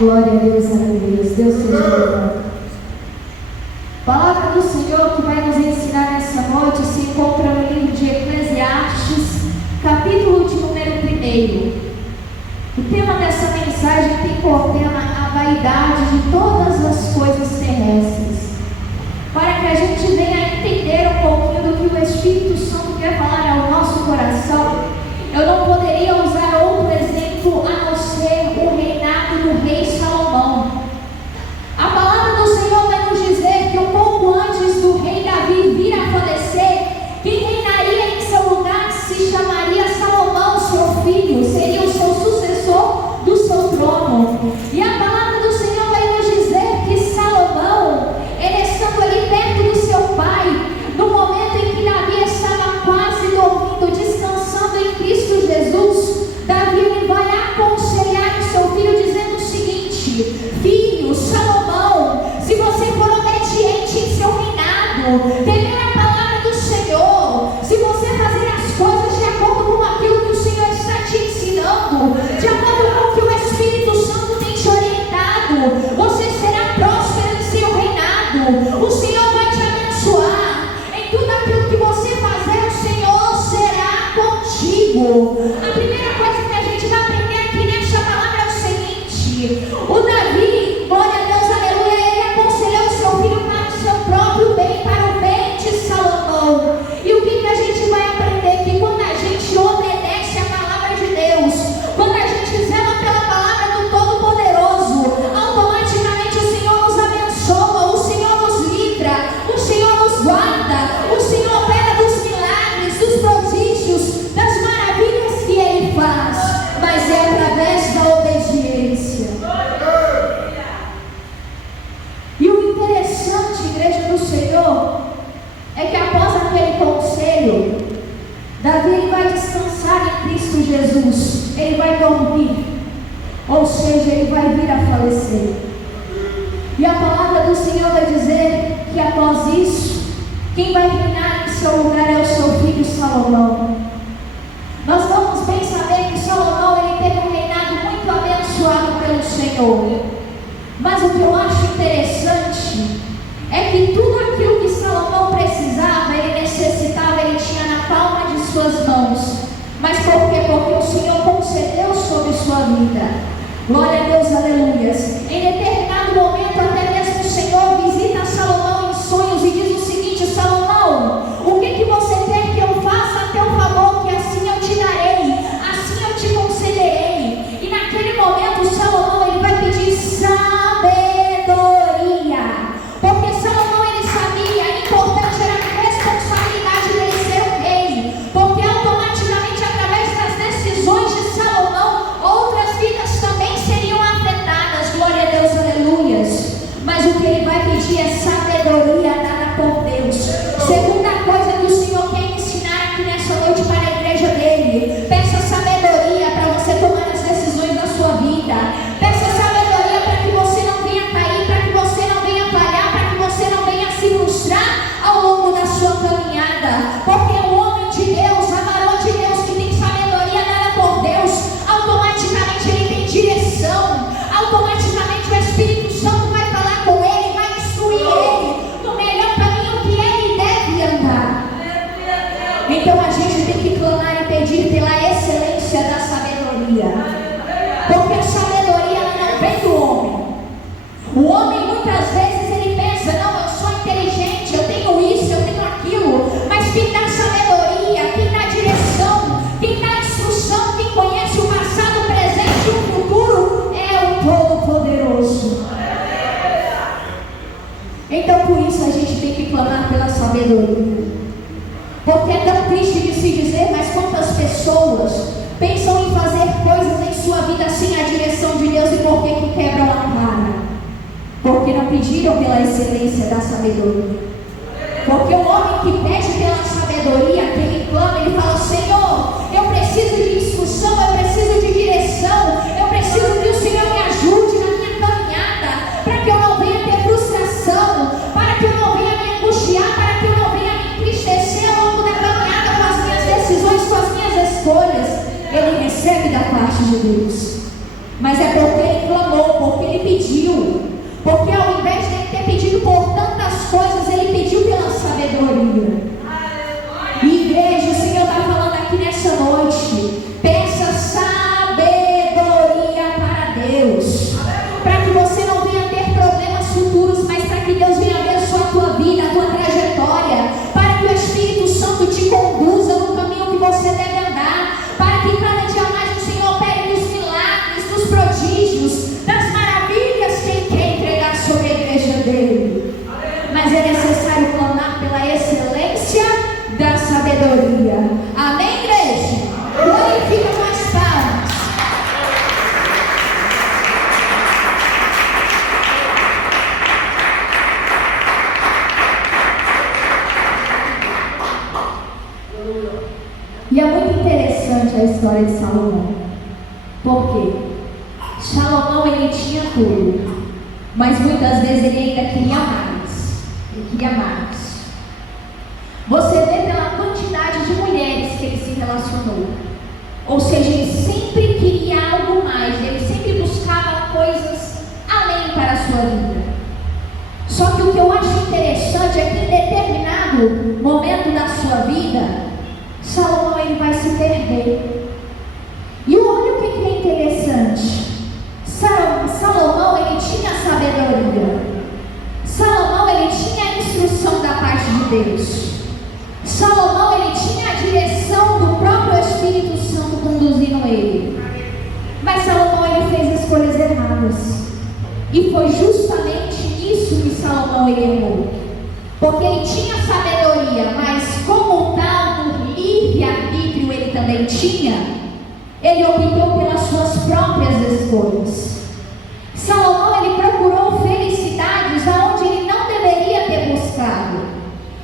Glória a Deus, aleluia. Deus seja louvado. A palavra do Senhor que vai nos ensinar nessa noite se encontra no livro de Eclesiastes, capítulo de número 1. O tema dessa mensagem tem por tema a vaidade de todas as coisas terrestres, para que a gente venha entender um pouquinho do que o Espírito Santo quer falar ao nosso coração. Eu não poderia usar outro exemplo a não ser o reinado do rei Salomão. A palavra do Senhor vai nos dizer que um pouco antes do rei Davi vir a falecer, quem reinaria em seu lugar se chamaria Salomão, seu filho, seria o seu sucessor do seu trono. E a palavra do Senhor vai nos dizer que Salomão, ele estando ali perto do seu pai, no momento em que Davi estava quase dormindo, descansando em Cristo Jesus, Davi ele vai aconselhar o seu filho dizendo o seguinte: filho, Salomão, se você for obediente em seu reinado, temer a palavra do Senhor, se você fazer as coisas de acordo com aquilo que o Senhor está te ensinando, de acordo com o que o Espírito Santo tem te orientado, você será próspero em seu reinado. O Senhor vai te abençoar em tudo aquilo que você fazer, o Senhor será contigo. A primeira coisa que a gente vai aprender aqui nessa palavra é o seguinte: o Davi, glória a Deus, aleluia, ele aconselhou o seu filho para o seu próprio bem, para o bem de Salomão. E o que a gente vai aprender? Que quando a gente obedece a palavra de Deus, quando a gente zela pela palavra do Todo-Poderoso, automaticamente o Senhor nos abençoa, o Senhor nos livra, o Senhor nos guarda, o Senhor opera dos milagres, dos prodígios, das maravilhas que Ele faz, mas é através da obediência. E o interessante, igreja do Senhor, é que após aquele conselho, Davi ele vai descansar em Cristo Jesus, ele vai dormir, ou seja, ele vai vir a falecer. E a palavra do Senhor vai dizer que após isso, quem vai reinar em seu lugar é o seu filho Salomão. Nós vamos bem saber que Salomão ele teve um reinado muito abençoado pelo Senhor. Mas o que eu acho interessante é que tudo aquilo que Salomão precisava, ele necessitava, ele tinha na palma de suas mãos. Mas por quê? Porque o Senhor concedeu sobre sua vida. Glória a Deus, aleluias. Em determinado momento, até mesmo o Senhor visita Salomão em sonhos e diz o seguinte: Salomão, o que você quer que eu faça a teu favor, que assim eu te darei, assim eu te concederei. E naquele momento Salomão ele vai pedir sabedoria, porque Salomão ele sabia a importante era a responsabilidade dele ser um rei, porque automaticamente através das decisões de Salomão outras vidas também seriam afetadas. Glória a Deus, aleluias. Mas o que ele vai pedir é sabedoria dada por Deus. Segunda coisa que o Senhor quer ensinar aqui nessa noite para a igreja dele: peça sabedoria para você tomar as decisões da sua vida. Peça sabedoria para que você não venha cair, para que você não venha falhar, para que você não venha se frustrar ao longo da sua caminhada. Porque o homem de Deus, a varão de Deus que tem sabedoria dada por Deus, automaticamente ele tem direção, automaticamente o Espírito Santo vai falar com ele, vai instruir ele no melhor caminho que ele deve andar. Então a gente tem que clamar e pedir pela excelência da sabedoria, porque a sabedoria ela não vem do homem. O homem muitas vezes ele pensa: não, eu sou inteligente, eu tenho isso, eu tenho aquilo. Mas quem dá sabedoria, quem dá direção, quem dá instrução, quem conhece o passado, o presente e o futuro é o Todo-Poderoso. Então por isso a gente tem que clamar pela sabedoria. Porque é tão triste de se dizer, mas quantas pessoas pensam em fazer coisas em sua vida sem a direção de Deus, e por que quebram a cara? Porque não pediram pela excelência da sabedoria. Porque o homem que pede pela sabedoria, que ele clama, ele fala: Senhor, eu preciso de instrução, eu preciso de direção, eu preciso que o Senhor me ajude na minha caminhada, para que eu não venha ter frustração, para que eu não venha me angustiar, para que eu não venha me entristecer ao longo da caminhada com as minhas decisões, com as minhas escolhas. Ele recebe da parte de Deus, mas é porque ele clamou, porque ele para que cada dia mais o Senhor opere dos milagres, dos prodígios, das maravilhas que Ele quer entregar sobre a igreja dele. Mas é necessário clamar pela excelência da sabedoria. Amém, igreja? Glorifica com as palmas. E é muito interessante a história de Salomão. Por quê? Salomão, ele tinha tudo, mas muitas vezes ele ainda queria mais. Ele queria mais. Você vê pela quantidade de mulheres que ele se relacionou. Ou seja, ele sempre queria algo mais. Ele sempre buscava coisas além para a sua vida. Só que o que eu acho interessante é que em determinado momento da sua vida, Salomão, ele vai se perder. E olha o que é interessante. Salomão, ele tinha sabedoria. Salomão, ele tinha a instrução da parte de Deus. Salomão, ele tinha a direção do próprio Espírito Santo conduzindo ele. Mas Salomão, ele fez escolhas erradas. E foi justamente nisso que Salomão, ele errou. Porque ele tinha sabedoria, mas como tal, no livre-arbítrio ele também tinha, ele optou pelas suas próprias escolhas. Salomão, ele procurou felicidades aonde ele não deveria ter buscado.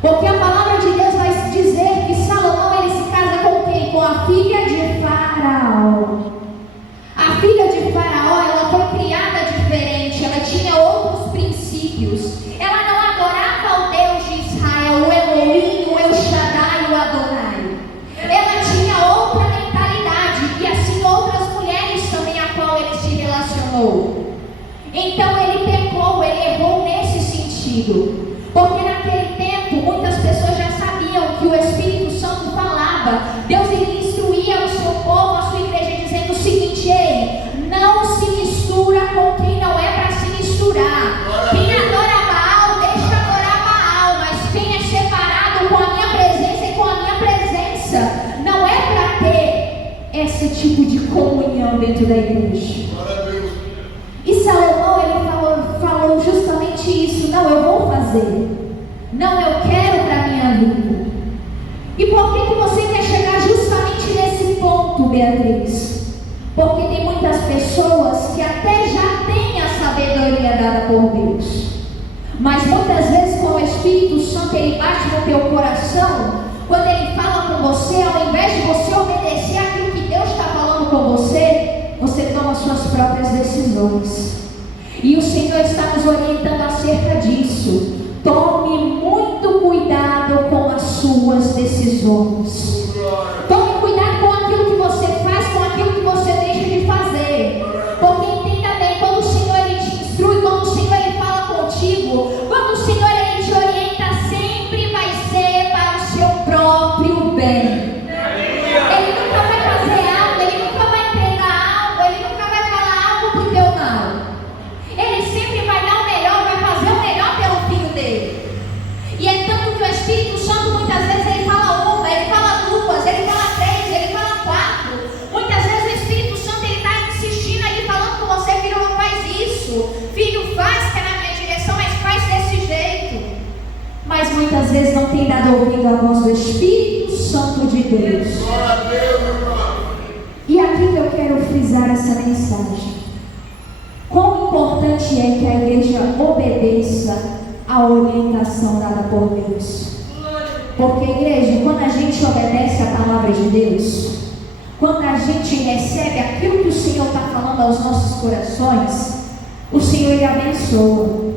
Porque a palavra de Deus vai dizer que Salomão, ele se casa com quem? Com a filha de Faraó. A filha de Faraó, ela foi criada diferente, ela tinha outros princípios. Ela não adorava o Deus de Israel, o Elohim, o El Shaddai, o Adonai. Ela tinha outra mentalidade, e assim outras mulheres também a qual ele se relacionou. Então ele pecou, ele errou nesse sentido. Porque naquele tempo, muitas pessoas já sabiam que o Espírito Santo falava. Deus, ele instruía o seu povo, a sua igreja, dizendo o seguinte: ei, não se mistura com quem não é para se misturar. Quem adora Baal, deixa adorar Baal. Mas quem é separado com a minha presença e com a minha presença, não é para ter esse tipo de comunhão dentro da igreja. E Salomão, ele falou justamente isso. Não, eu vou fazer. Não, eu quero para a minha vida. E por que você quer chegar justamente nesse ponto, Beatriz? Porque tem muitas pessoas que até já têm a sabedoria dada por Deus, mas muitas vezes, com o Espírito Santo, ele bate no teu coração. Quando ele fala com você, ao invés de você obedecer aquilo que Deus está falando com você, você toma suas próprias decisões. E o Senhor está nos orientando acerca disso. Tome muito cuidado com as suas decisões. Tome cuidado com aquilo que você faz, com aquilo que você deixa de fazer. Porque entenda bem, quando o Senhor, ele te instrui, quando o Senhor, ele fala contigo, quando o Senhor, ele te orienta, sempre vai ser para o seu próprio bem. Ele nunca vai fazer algo, ele nunca vai entregar algo, ele nunca vai falar algo para o teu mal. Ele sempre vai dar o melhor, vai fazer o melhor pelo filho dele. E é tanto que o Espírito Santo, muitas vezes, ele fala uma, ele fala duas, ele fala três, ele fala quatro. Muitas vezes o Espírito Santo, ele está insistindo ali, falando com você: filho, não faz isso. Filho, faz que é na minha direção, mas faz desse jeito. Mas muitas vezes não tem dado ouvido à voz do Espírito Santo de Deus. E aqui que eu quero frisar essa mensagem. Quão importante é que a igreja obedeça a orientação dada por Deus. Porque, igreja, quando a gente obedece a palavra de Deus, quando a gente recebe aquilo que o Senhor está falando aos nossos corações, o Senhor, ele abençoa.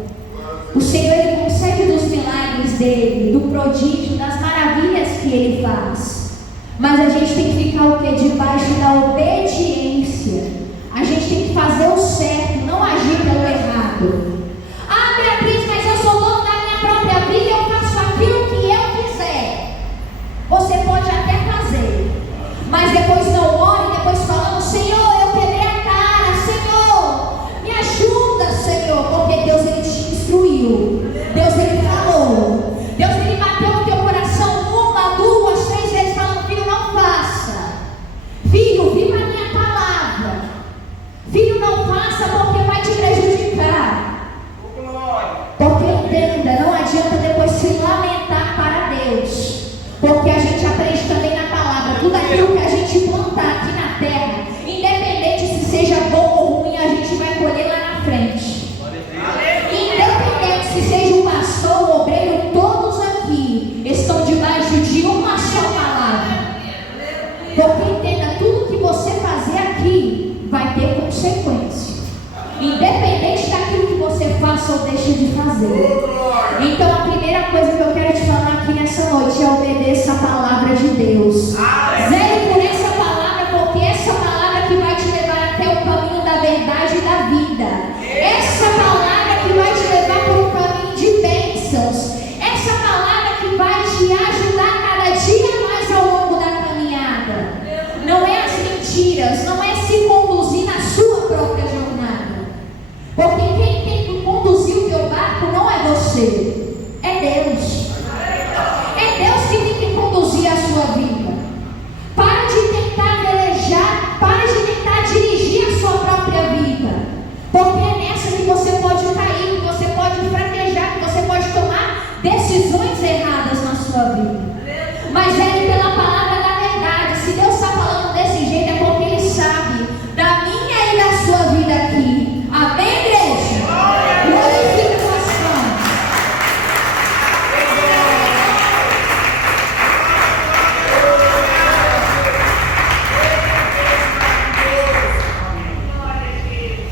O Senhor, ele concede dos milagres dele, do prodígio, das maravilhas que ele faz. Mas a gente tem que ficar o quê? Debaixo da obediência. A gente tem que fazer o certo, não agir pelo errado. Ah, Beatriz, mas eu sou dono da minha própria vida, eu faço aquilo que eu quiser. Você pode até fazer, mas depois não ore, depois falando: Senhor, eu quebrei a cara, Senhor, me ajuda, Senhor. Porque Deus, ele te instruiu, Deus, ele falou, Deus, ele bateu no teu coração uma, duas, três vezes, falando: filho, não faça. Filho, Porque entenda, tudo que você fazer aqui vai ter consequência, independente daquilo que você faça ou deixe de fazer. Então a primeira coisa que eu quero te falar aqui nessa noite é obedeça a palavra de Deus. Zele por essa palavra, porque essa palavra que vai te levar até o caminho da verdade e da vida. Essa palavra que vai te levar por um caminho de bênçãos. Essa palavra que vai te ajudar cada dia mais ao longo da caminhada. Não é as mentiras, não é se conduzir na sua própria jornada. Porque quem tem que conduzir o teu barco não é você, é Deus. É Deus que tem que conduzir a sua vida. Para de tentar velejar, para de tentar dirigir a sua própria vida. Porque é nessa que você pode cair, que você pode fraquejar, que você pode tomar decisões erradas na sua vida. Mas é pela palavra da verdade. Se Deus está falando desse jeito é porque Ele sabe da minha e da sua vida aqui. Amém, igreja? Glorifique o Senhor.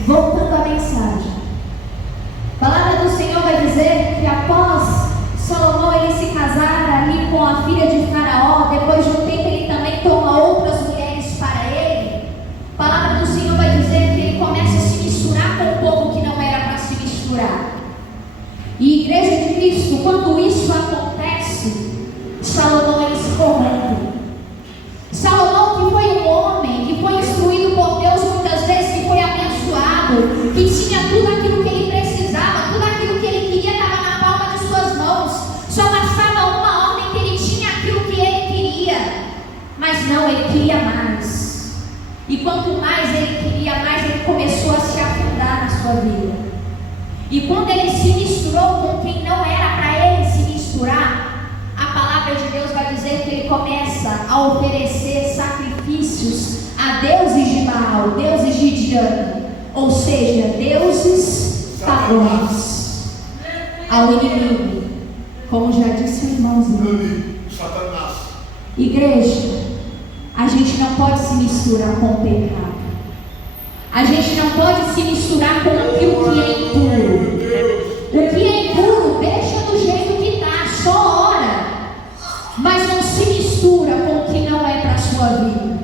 Voltando à mensagem, a palavra do Senhor vai dizer que após Salomão ele se casar ali com a filha de Faraó, depois de um tempo ele também toma outras mulheres para ele. A palavra do Senhor vai dizer que ele começa a se misturar com o povo que não era para se misturar. E igreja de Cristo, quando isso acontece, Salomão ele se corrompe. Salomão, que foi um homem, que foi instruído por Deus muitas vezes, que foi abençoado, que tinha tudo aquilo que ele precisava, tudo aquilo que ele queria estava na palma de suas mãos. Só bastava uma ordem que ele tinha aquilo que ele queria. Mas não, ele queria mais. E quanto mais ele queria, mais ele começou a se afundar na sua vida. E quando ele se misturou com quem não era para ele se misturar, a palavra de Deus vai dizer que ele começa a oferecer sacrifícios a deuses de Baal, deuses de Diana, ou seja, deuses pagãos, ao inimigo, como já disse o irmãozinho. Igreja, a gente não pode se misturar com o pecado. A gente não pode se misturar com aquilo que é impuro. O que é impuro, deixa do jeito que está, só ora. Mas não se mistura com o que não é para a sua vida.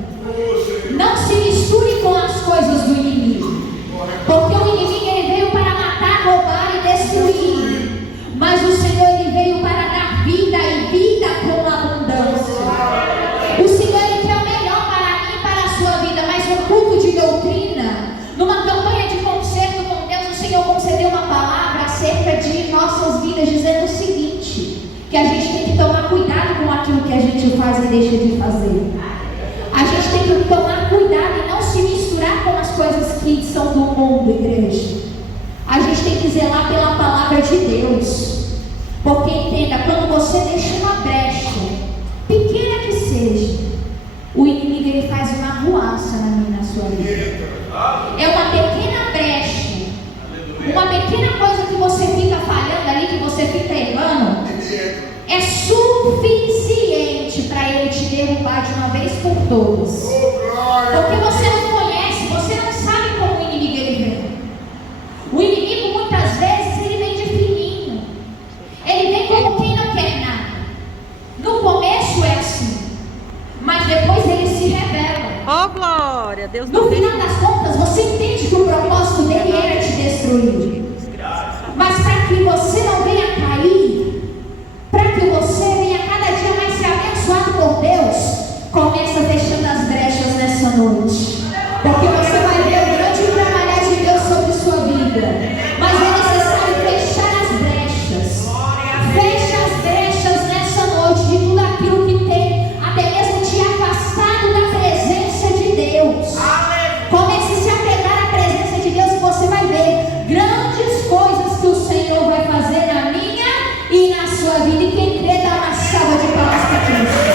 Não se misture com as coisas do inimigo. Porque o inimigo ele veio para matar, roubar e destruir. Mas o Senhor ele veio para dar vida e vida com abundância. O Senhor ele quer o melhor para mim e para a sua vida. Mas no culto de doutrina, numa campanha de concerto com Deus, o Senhor concedeu uma palavra acerca de nossas vidas, dizendo o seguinte: que a gente tem que tomar cuidado com aquilo que a gente faz e deixa de fazer. A gente tem que tomar cuidado e não se misturar com as coisas que são do mundo, igreja. A gente tem que zelar pela palavra de Deus. Porque entenda, quando você deixa uma brecha, pequena que seja, o inimigo ele faz uma arruaça na minha e na sua vida. É uma pequena brecha, uma pequena coisa que você fica falhando ali, que você fica errando, é suficiente para ele te derrubar de uma vez por todas. Porque você não conhece, você não sabe como o inimigo ele vem. O inimigo muitas vezes ele vem de fininho. Ele vem como quem não quer nada. No começo é assim, mas depois ele se revela. Oh glória, Deus. No final das contas você entende que o propósito dele era te destruir. Mas para que você não venha cair, para que você venha cada dia mais ser abençoado por Deus, começa fechando as brechas nessa noite. Porque você vai ver o grande trabalhar de Deus sobre sua vida. Mas é necessário fechar as brechas. Fecha as brechas nessa noite de tudo aquilo que tem até mesmo te afastado da presença de Deus. Comece a se apegar à presença de Deus, que você vai ver grandes coisas que o Senhor vai fazer na minha e na sua vida. E quem crê, dá uma salva de palmas para Cristo.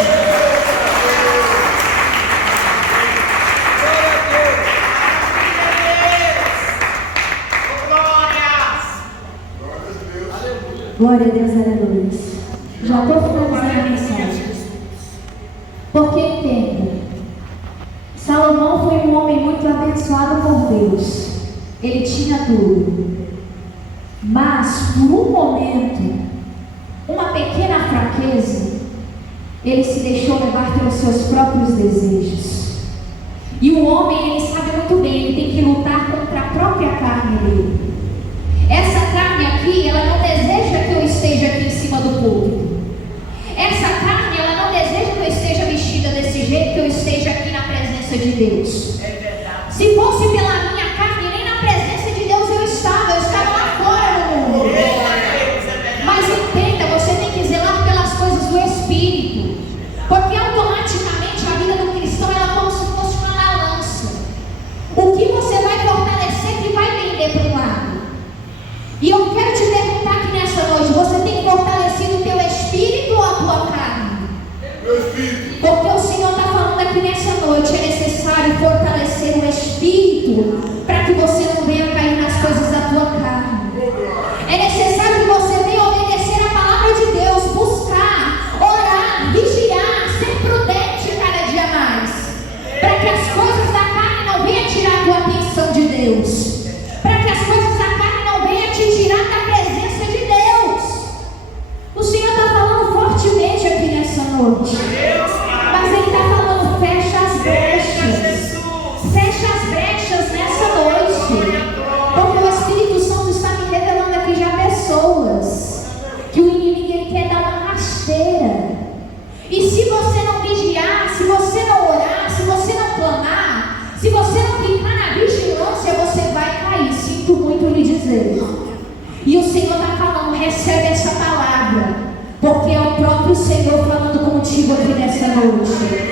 Glória a Deus, aleluia. Já estou finalizando a mensagem. Porque entenda, abençoado por Deus. Ele tinha tudo. Mas, por um momento, uma pequena fraqueza, ele se deixou levar pelos seus próprios desejos. E o homem, ele sabe muito bem, ele tem que lutar contra a própria carne dele. Essa carne aqui, ela não deseja que eu esteja aqui em cima do púlpito. Essa carne, ela não deseja que eu esteja vestida desse jeito, que eu esteja aqui na presença de Deus. Se fosse pela minha carne, nem na presença de Deus eu estava lá fora no mundo. Mas entenda, você tem que zelar pelas coisas do Espírito, porque automaticamente a vida do cristão, ela é como se fosse uma balança. O que você vai fortalecer que vai pender para um lado. E eu quero te perguntar aqui nessa noite, você tem fortalecido o teu espírito ou a tua carne? Meu espírito. Porque o Senhor está falando aqui nessa noite, é necessário fortalecer o espírito para que você não venha cair nas coisas da tua carne. É necessário que você venha obedecer a palavra de Deus, buscar, orar, vigiar, ser prudente cada dia mais, para que as coisas da carne não venham tirar a tua atenção de Deus, para que as coisas da carne não venham te tirar da presença de Deus. O Senhor está falando fortemente aqui nessa noite, mas Ele está falando, fecha as brechas, fecha as brechas nessa noite, porque o Espírito Santo está me revelando aqui já pessoas que o inimigo ele quer dar uma rasteira. E se você não vigiar, se você não orar, se você não clamar, se você não ficar na vigilância, você vai cair. Sinto muito lhe dizer. E o Senhor está falando, recebe essa palavra, porque é o próprio Senhor falando contigo aqui nessa noite.